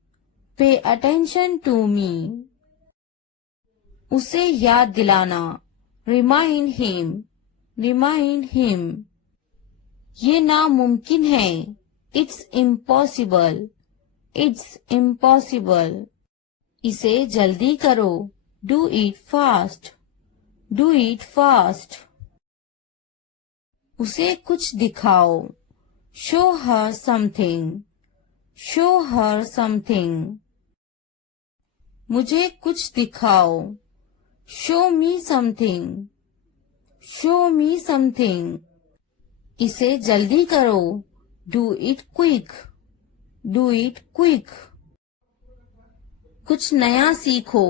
Pay attention to me. उसे याद दिलाना. Remind him. Remind him. ये नामुमकिन है. It's impossible. It's impossible. इसे जल्दी करो. Do it fast. Do it fast. उसे कुछ दिखाओ. Show her something. Show her something. मुझे कुछ दिखाओ. Show me something. Show me something. इसे जल्दी करो. Do it quick. Do it quick. कुछ नया सीखो.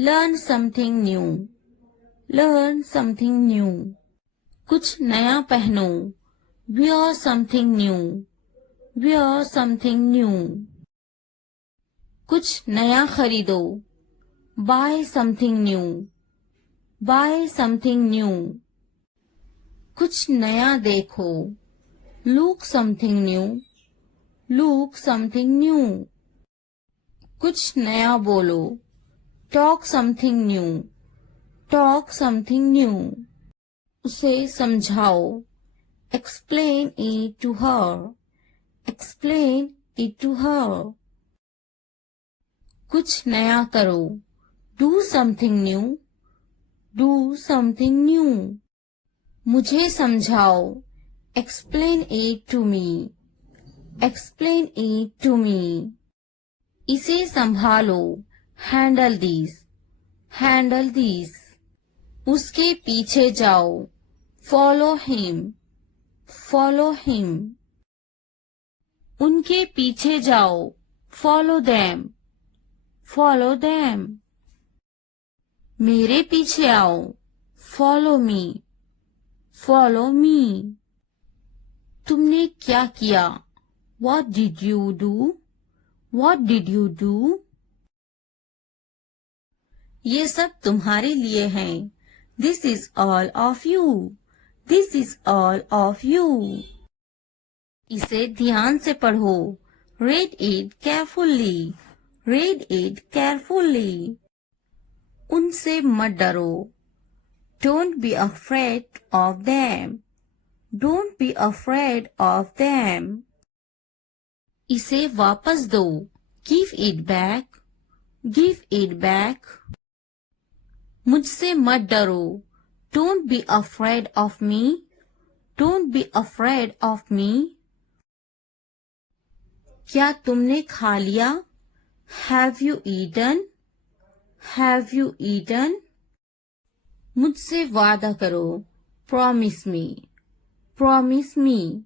Learn something new. Learn something new. कुछ नया पहनो. Wear something new. Wear something new. कुछ नया खरीदो. Buy something new. Buy something new. कुछ नया देखो. Look something new. Look something new. कुछ नया बोलो. Talk something new. Talk something new. उसे समझाओ. Explain it to her. Explain it to her. कुछ नया करो. Do something new. Do something new. मुझे समझाओ. Explain it to me. Explain it to me. इसे संभालो. Handle these. Handle these. उसके पीछे जाओ. Follow him. Follow him. उनके पीछे जाओ. Follow them. Follow them. मेरे पीछे आओ. Follow me. Follow me. तुमने क्या किया? What did you do? What did you do? ये सब तुम्हारे लिए हैं. This is all of you. This is all of you. इसे ध्यान से पढ़ो. Read it carefully. Read it carefully. उनसे मत डरो. Don't be afraid of them. Don't be afraid of them. इसे वापस दो. Give it back. Give it back. मुझसे मत डरो. Don't be afraid of me. Don't be afraid of me. क्या तुमने खा लिया? Have you eaten? Have you eaten? मुझसे वादा करो. Promise me. Promise me.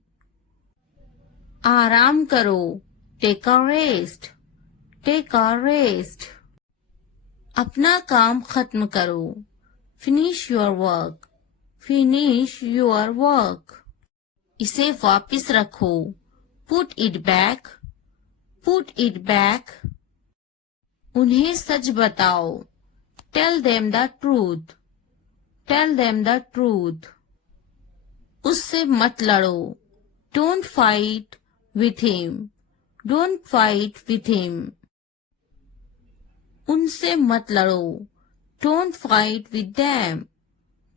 आराम करो. Take a rest. Take a rest. अपना काम खत्म करो. Finish your work. Finish your work. इसे वापस रखो. Put it back. Put it back. उन्हें सच बताओ. Tell them the truth. Tell them the truth. उससे मत लड़ो. Don't fight with him. Don't fight with him. उनसे मत लड़ो. Don't fight with them.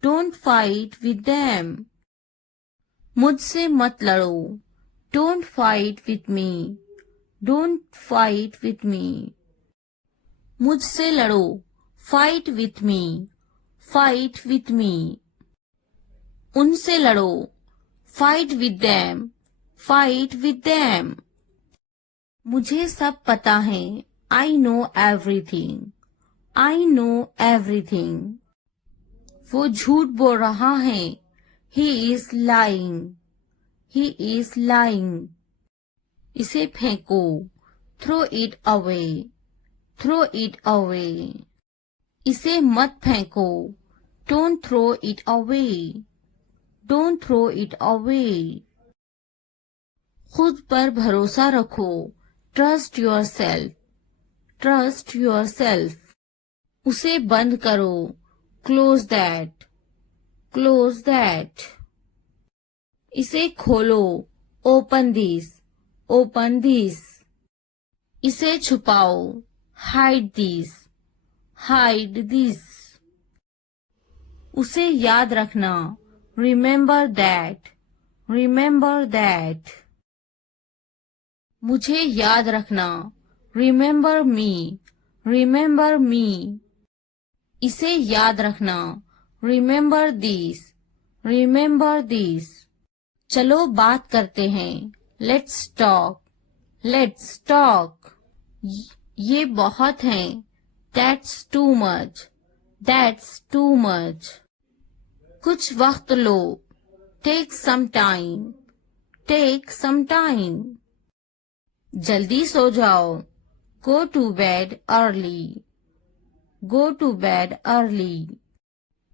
Don't fight with them. मुझसे मत लड़ो. Don't fight with me. Don't fight with me. मुझसे लड़ो. Fight with me. Fight with me. उनसे लड़ो. Fight with them. Fight with them. मुझे सब पता है. I know everything. I know everything. वो झूठ बोल रहा है. He is lying. He is lying. इसे फेंको. Throw it away. Throw it away. इसे मत फेंको, don't throw it away, don't throw it away. खुद पर भरोसा रखो, trust yourself, trust yourself. उसे बंद करो, क्लोज दैट, क्लोज दैट। इसे खोलो, ओपन दिस, ओपन दिस। इसे छुपाओ, हाइड दिस, हाइड दिस। उसे याद रखना, रिमेंबर दैट, रिमेंबर दैट। मुझे याद रखना, रिमेंबर मी, रिमेंबर मी। इसे याद रखना, रिमेंबर दिस, रिमेंबर दिस। चलो बात करते हैं, लेट्स टॉक, लेट्स टॉक। ये बहुत है, that's too much, that's too much. कुछ वक्त लो, take some time, take some time. जल्दी सो जाओ, go to bed early, go to bed early.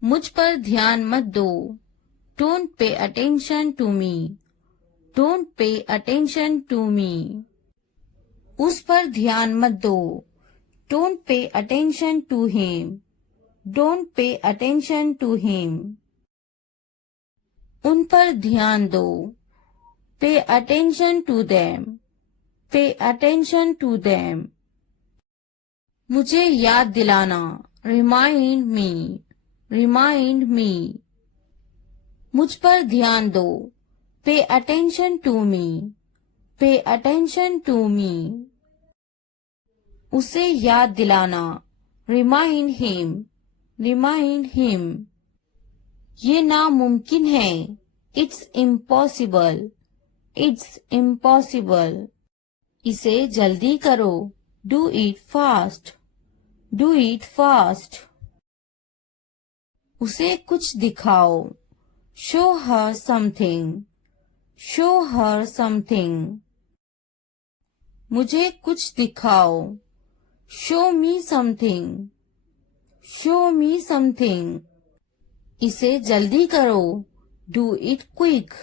मुझ पर ध्यान मत दो, don't pay attention to me, don't pay attention to me. उस पर ध्यान मत दो, don't pay attention to him, don't pay attention to him. उन पर ध्यान दो, pay attention to them, pay attention to them. मुझे याद दिलाना, रिमाइंड मी, रिमाइंड मी। मुझ पर ध्यान दो, पे अटेंशन टू मी, पे अटेंशन टू मी। उसे याद दिलाना, रिमाइंड हिम, रिमाइंड हिम। ये नामुमकिन है, इट्स इम्पॉसिबल, इट्स इम्पॉसिबल। इसे जल्दी करो, do it fast, do it fast. उसे कुछ दिखाओ, show her something, show her something. मुझे कुछ दिखाओ, show me something, show me something. इसे जल्दी करो, do it quick,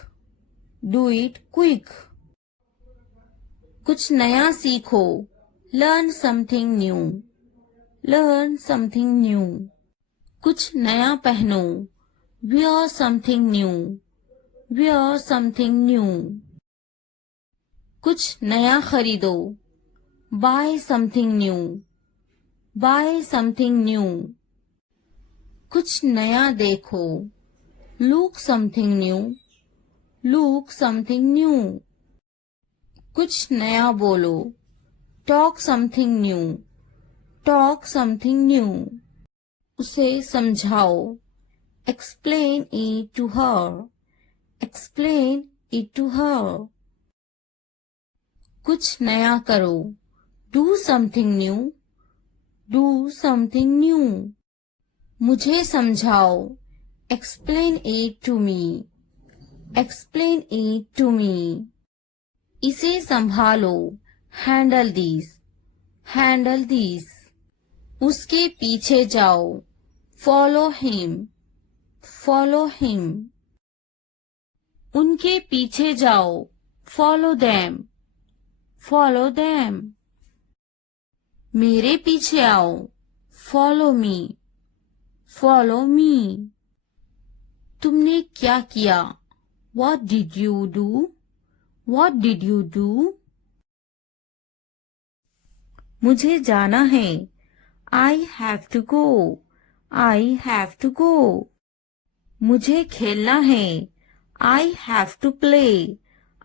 do it quick. कुछ नया सीखो, learn something new, learn something new. कुछ नया पहनो, wear something new, wear something new। कुछ नया खरीदो, buy something new, buy something new। कुछ नया देखो, look something new, look something new। कुछ नया बोलो, talk something new, talk something new। उसे समझाओ, explain it to her, explain it to her। कुछ नया करो, do something new, do something new। मुझे समझाओ, explain it to me, explain it to me। इसे संभालो, handle this, handle this। उसके पीछे जाओ, follow him, follow him। उनके पीछे जाओ, follow them, follow them। मेरे पीछे आओ, follow me, follow me। तुमने क्या किया, what did you do, what did you do। मुझे जाना है, I have to go, I have to go। मुझे खेलना है, I have to play,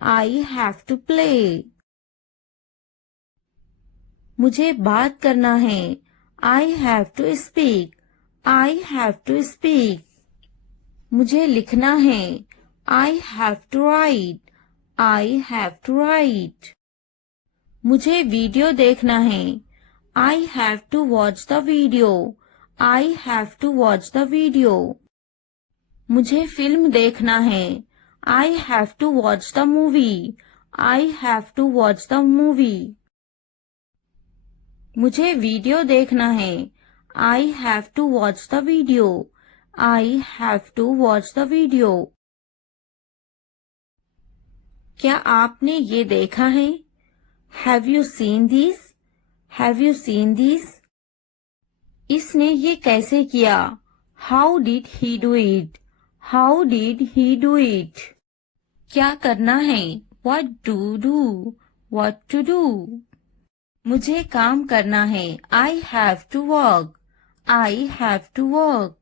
I have to play। मुझे बात करना है, I have to speak, I have to speak। मुझे लिखना है, I have to write, I have to write। मुझे वीडियो देखना है, I have to watch the video, I have to watch the video। मुझे फिल्म देखना है, I have to watch the movie, I have to watch the movie। मुझे video देखना है, I have to watch the video. I have to watch the video. क्या आपने ये देखा है? Have you seen this? Have you seen this? इसने ये कैसे किया? How did he do it? How did he do it? क्या करना है? What to do? What to do? मुझे काम करना है. I have to work. I have to work.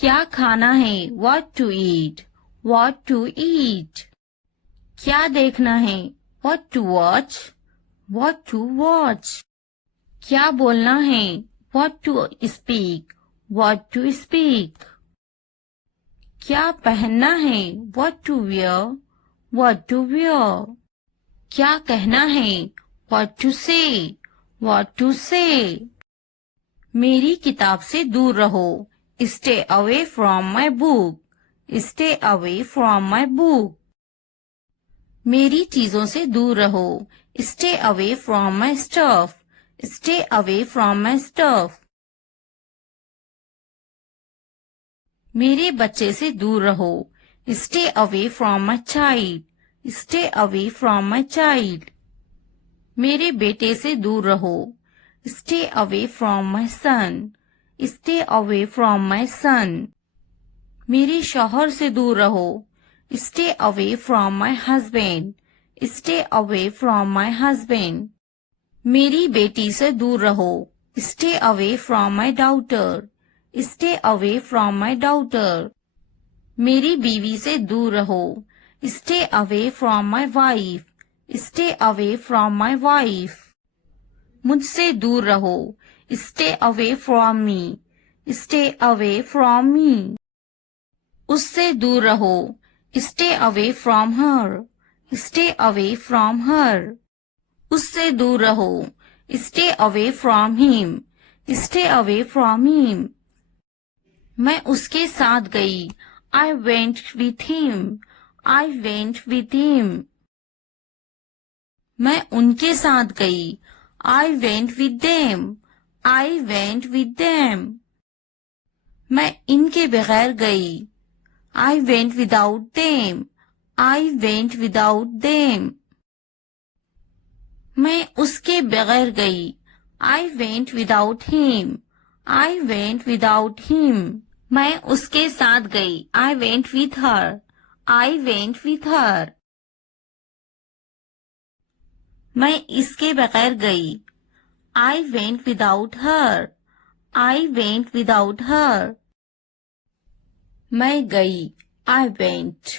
क्या खाना है? What to eat? What to eat? क्या देखना है? What to watch? What to watch? क्या बोलना है? What to speak? What to speak? क्या पहनना है? What to wear? What to wear? क्या कहना है? What to say? What to say? मेरी किताब से दूर रहो. Stay away from my book. Stay away from my book. मेरी चीजों से दूर रहो. Stay away from my stuff. Stay away from my stuff. मेरे बच्चे से दूर रहो. Stay away from my child. Stay away from my child. मेरे बेटे से दूर रहो. Stay away from my son. Stay away from my son. मेरे शौहर से दूर रहो. Stay away from my husband. Stay away from my husband. मेरी बेटी से दूर रहो. Stay away from my daughter. Stay away from my daughter. मेरी बीवी से दूर रहो. Stay away from my wife. Stay away from my wife. मुझसे दूर रहो. Stay away from me. Stay away from me. उससे दूर रहो. Stay away from her. Stay away from her. उससे दूर रहो. Stay away from him. Stay away from him. मैं उसके साथ गई. I went with him. I went with him. मैं उनके साथ गई. I went with them. I went with them. मैं इनके बगैर गई. I went without them. I went without them. मैं उसके बगैर गई. I went without him. I went without him. मैं उसके साथ गई. I went with her. I went with her. मैं इसके बगैर गई. I went without her. I went without her. मैं गई. I went.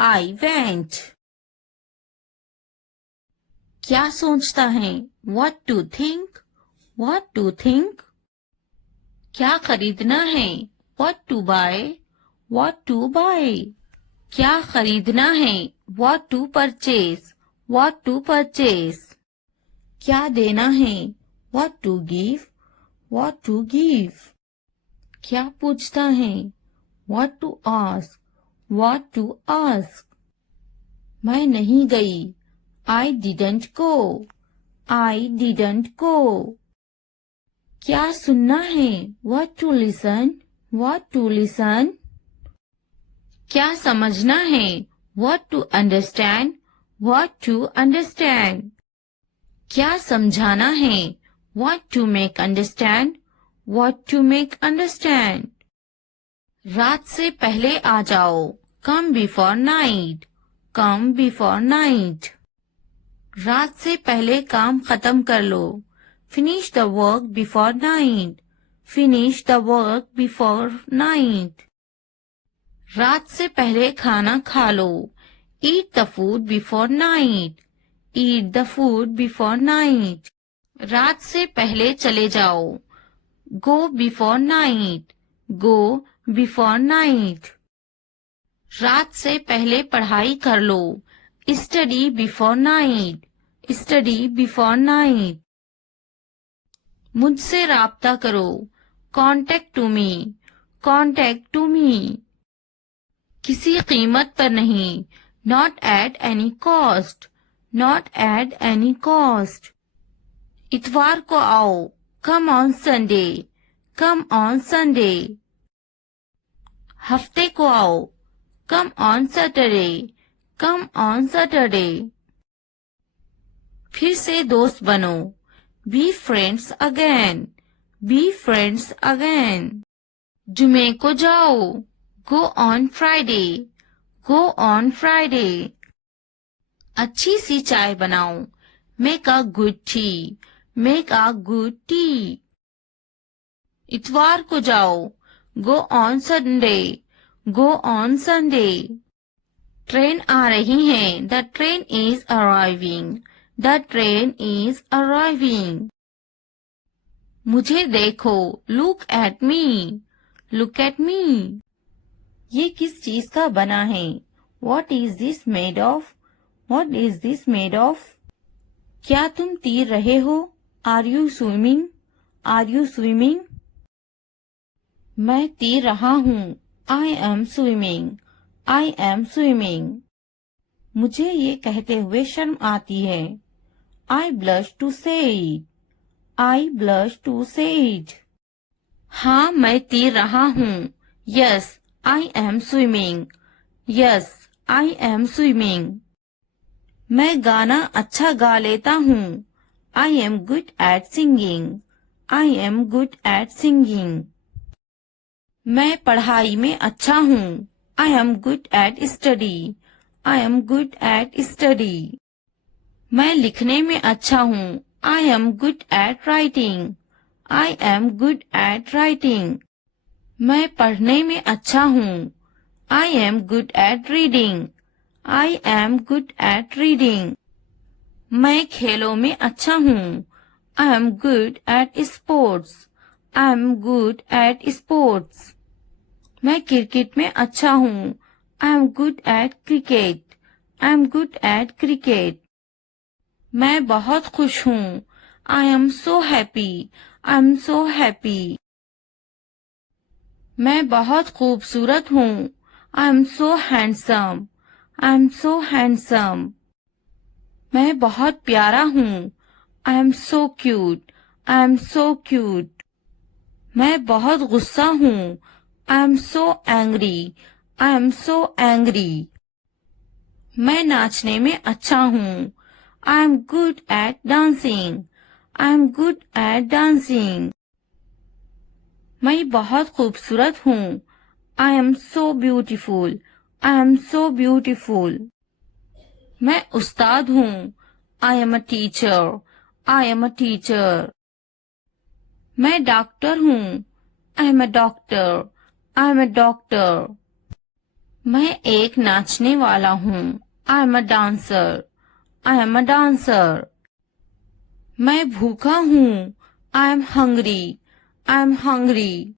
I went. क्या सोचता है? What to think? What to think? क्या खरीदना है? What to buy? What to buy? क्या खरीदना है? What to purchase? What to purchase? क्या देना है? What to give? What to give? क्या पूछता है? What to ask? What to ask? मैं नहीं गई. I didn't go. I didn't go. क्या सुनना है? What to listen? What to listen? क्या समझना है? What to understand? What to understand? क्या समझाना है? What to make understand? What to make understand? रात से पहले आ जाओ. Come before night. Come before night. रात से पहले काम खत्म कर लो. Finish the work before night. Finish the work before night. रात से पहले खाना खा लो. Eat the food before night. Eat the food before night. रात से पहले चले जाओ. Go before night. Go before night. रात से पहले पढ़ाई कर लो. Study before night. Study before night. मुझसे राब्ता करो. Contact to me. Contact to me. किसी कीमत पर नहीं. Not at any cost. Not at any cost. इतवार को आओ. Come on Sunday. Come on Sunday. हफ्ते को आओ. Come on Saturday. Come on Saturday. फिर से दोस्त बनो. Be friends again. Be friends again. जुमे को जाओ. Go on Friday. Go on Friday. अच्छी सी चाय बनाओ. Make a good tea. Make a good tea. इतवार को जाओ. Go on Sunday. Go on Sunday. Train आ रही है. The train is arriving. The train is arriving. मुझे देखो. Look at me. Look at me. ये किस चीज का बना है? What is this made of? What is this made of? क्या तुम तैर रहे हो? Are you swimming? Are you swimming? मैं तैर रहा हूँ. I am swimming. I am swimming. मुझे ये कहते हुए शर्म आती है. I blush to say it. I blush to say it. हाँ, मैं तैर रहा हूँ. Yes, I am swimming. Yes, I am swimming. मैं गाना अच्छा गा लेता हूँ. I am good at singing. I am good at singing. मैं पढ़ाई में अच्छा हूँ. I am good at study. I am good at study. मैं लिखने में अच्छा हूँ. I am good at writing. I am good at writing. मैं पढ़ने में अच्छा हूँ. I am good at reading. I am good at reading. मैं खेलों में अच्छा हूँ. I am good at sports. I am good at sports. मैं क्रिकेट में अच्छा हूँ. I am good at cricket. I am good at cricket. मैं बहुत खुश हूँ. I am so happy. I am so happy. मैं बहुत खूबसूरत हूँ. I am so handsome. I am so handsome. मैं बहुत प्यारा हूँ. I am so cute. I am so cute. मैं बहुत गुस्सा हूँ. I am so angry. I am so angry. मैं नाचने में अच्छा हूँ. I am good at dancing. I am good at dancing. मैं बहुत खूबसूरत हूँ. I am so beautiful. I am so beautiful. मैं उस्ताद हूँ. I am a teacher. I am a teacher. मैं डॉक्टर हूँ. I am a doctor. I am a doctor. मैं एक नाचने वाला हूँ. I am a dancer. I am a dancer. मैं भूखा हूँ. I am hungry. I am hungry.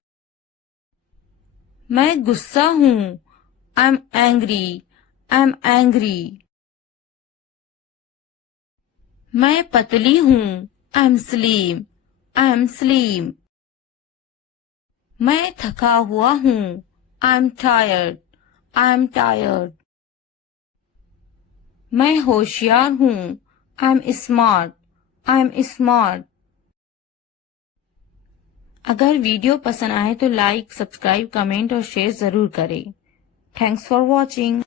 मैं गुस्सा हूँ. I am angry. I am angry. मैं पतली हूँ. I am slim. I am slim. मैं थका हुआ हूँ. I am tired. I am tired. मैं होशियार हूँ. I am smart. I am smart. अगर वीडियो पसंद आए तो लाइक, सब्सक्राइब, कमेंट और शेयर जरूर करें. Thanks for watching.